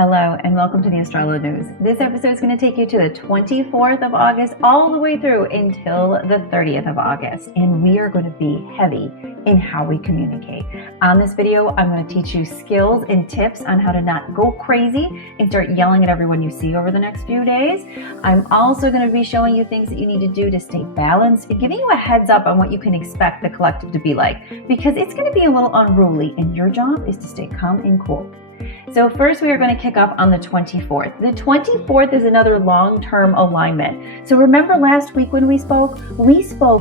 Hello and welcome to the AstroloNews. This episode is going to take you to the 24th of August all the way through until the 30th of August. And we are going to be heavy in how we communicate. On this video, I'm going to teach you skills and tips on how to not go crazy and start yelling at everyone you see over the next few days. I'm also going to be showing you things that you need to do to stay balanced and giving you a heads up on what you can expect the collective to be like, because it's going to be a little unruly and your job is to stay calm and cool. So first we are going to kick off on the 24th. The 24th is another long-term alignment. So remember last week when we spoke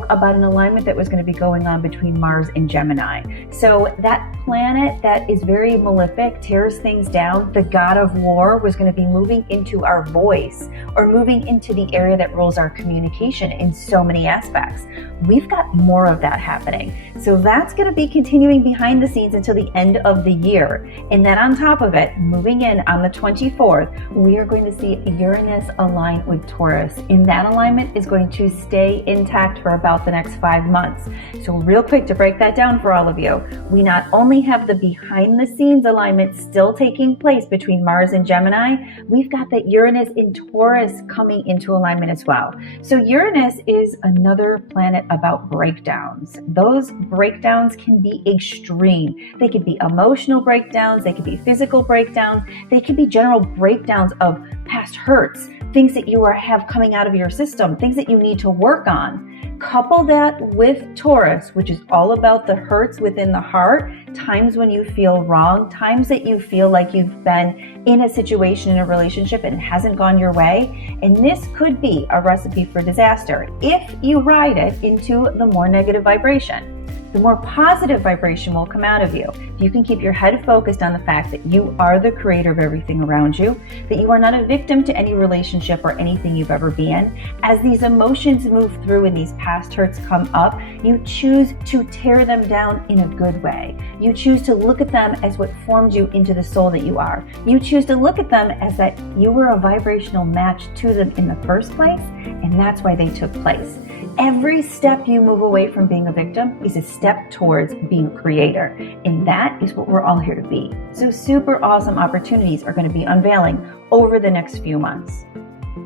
about an alignment that was going to be going on between Mars and Gemini. So that planet that is very malefic, tears things down, the god of war, was going to be moving into our voice or moving into the area that rules our communication in so many aspects. We've got more of that happening. So that's going to be continuing behind the scenes until the end of the year. And then on top of it, moving in on the 24th, we are going to see Uranus align with Taurus. And that alignment is going to stay intact for about the next 5 months. So real quick to break that down for all of you, we not only have the behind the scenes alignment still taking place between Mars and Gemini, we've got that Uranus in Taurus coming into alignment as well. So Uranus is another planet about breakdowns. Those breakdowns can be extreme. They could be emotional breakdowns, they could be physical breakdowns, they could be general breakdowns of past hurts, things that you have coming out of your system, things that you need to work on. Couple that with Taurus, which is all about the hurts within the heart, times when you feel wrong, times that you feel like you've been in a situation, in a relationship, and it hasn't gone your way. And this could be a recipe for disaster if you ride it into the more negative vibration. The more positive vibration will come out of you. If you can keep your head focused on the fact that you are the creator of everything around you, that you are not a victim to any relationship or anything you've ever been. As these emotions move through and these past hurts come up, you choose to tear them down in a good way. You choose to look at them as what formed you into the soul that you are. You choose to look at them as that you were a vibrational match to them in the first place, and that's why they took place. Every step you move away from being a victim is a step towards being a creator. And that is what we're all here to be. So super awesome opportunities are going to be unveiling over the next few months.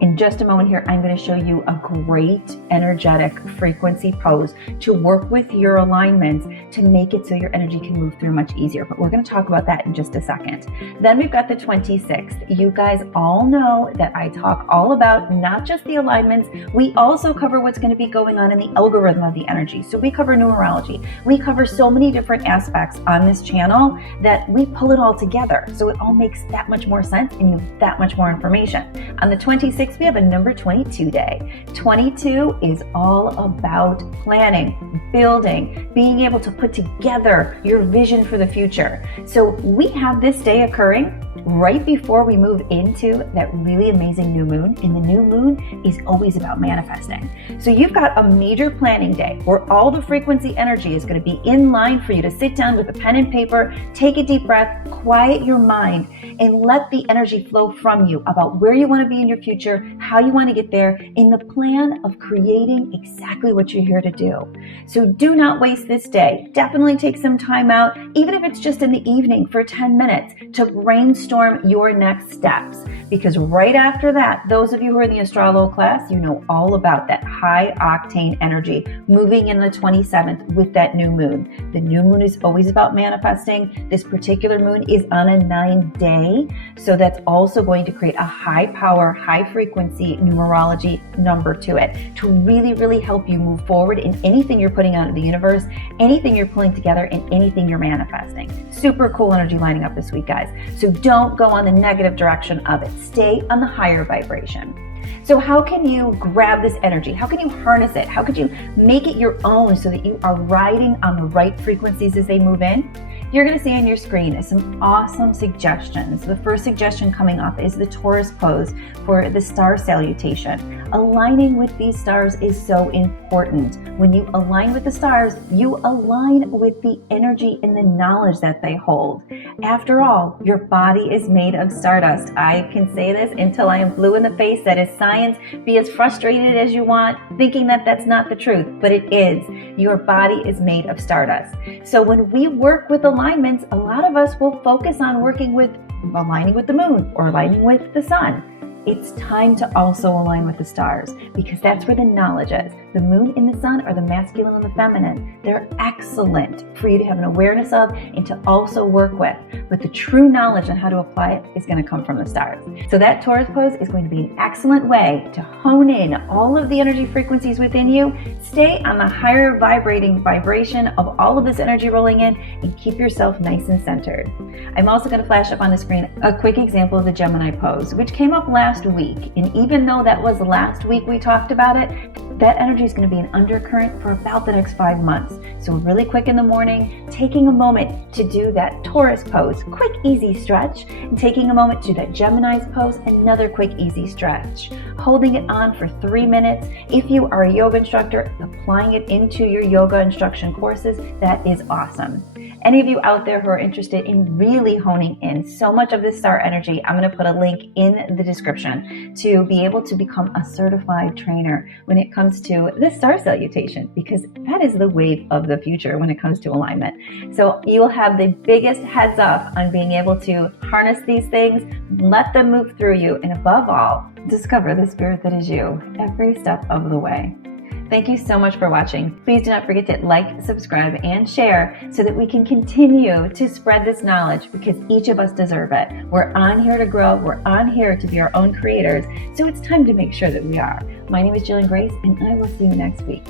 In just a moment here, I'm going to show you a great energetic frequency pose to work with your alignments to make it so your energy can move through much easier. But we're going to talk about that in just a second. Then we've got the 26th. You guys all know that I talk all about not just the alignments, we also cover what's going to be going on in the algorithm of the energy. So we cover numerology. We cover so many different aspects on this channel that we pull it all together. So it all makes that much more sense and you have that much more information. On the 26th, we have a number 22 day. 22 is all about planning, building, being able to put together your vision for the future. So we have this day occurring right before we move into that really amazing new moon. And the new moon is always about manifesting. So you've got a major planning day where all the frequency energy is going to be in line for you to sit down with a pen and paper, take a deep breath, quiet your mind, and let the energy flow from you about where you want to be in your future, how you want to get there, in the plan of creating exactly what you're here to do. So do not waste this day. Definitely take some time out, even if it's just in the evening for 10 minutes, to brainstorm your next steps. Because right after that, those of you who are in the Astrolo class, you know all about that high octane energy moving in the 27th with that new moon. The new moon is always about manifesting. This particular moon is on a 9-day. So that's also going to create a high power, high frequency numerology number to it to really, really help you move forward in anything you're putting out into the universe, anything you're pulling together, and anything you're manifesting. Super cool energy lining up this week, guys. So don't go on the negative direction of it. Stay on the higher vibration. So how can you grab this energy? How can you harness it? How could you make it your own so that you are riding on the right frequencies as they move in? You're going to see on your screen is some awesome suggestions. The first suggestion coming up is the Taurus pose for the star salutation. Aligning with these stars is so important. When you align with the stars, you align with the energy and the knowledge that they hold. After all, your body is made of stardust. I can say this until I am blue in the face. That is science. Be as frustrated as you want, thinking that that's not the truth, but it is. Your body is made of stardust. So when we work with alignment, alignments, a lot of us will focus on aligning with the moon or aligning with the sun. It's time to also align with the stars, because that's where the knowledge is. The moon and the sun are the masculine and the feminine. They're excellent for you to have an awareness of and to also work with. But the true knowledge on how to apply it is going to come from the stars. So that Taurus pose is going to be an excellent way to hone in all of the energy frequencies within you, stay on the higher vibration of all of this energy rolling in, and keep yourself nice and centered. I'm also going to flash up on the screen a quick example of the Gemini pose, which came up last week. And even though that was last week we talked about it, that energy is going to be an undercurrent for about the next 5 months. So really quick in the morning, taking a moment to do that Taurus pose, quick easy stretch, and taking a moment to do that Gemini's pose, another quick easy stretch. Holding it on for 3 minutes. If you are a yoga instructor, applying it into your yoga instruction courses, that is awesome. Any of you out there who are interested in really honing in so much of this star energy, I'm going to put a link in the description to be able to become a certified trainer when it comes to the star salutation, because that is the wave of the future when it comes to alignment. So you'll have the biggest heads up on being able to harness these things, let them move through you, and above all, discover the spirit that is you every step of the way. Thank you so much for watching. Please do not forget to like, subscribe, and share so that we can continue to spread this knowledge, because each of us deserve it. We're on here to grow. We're on here to be our own creators. So it's time to make sure that we are. My name is Jillian Greyse, and I will see you next week.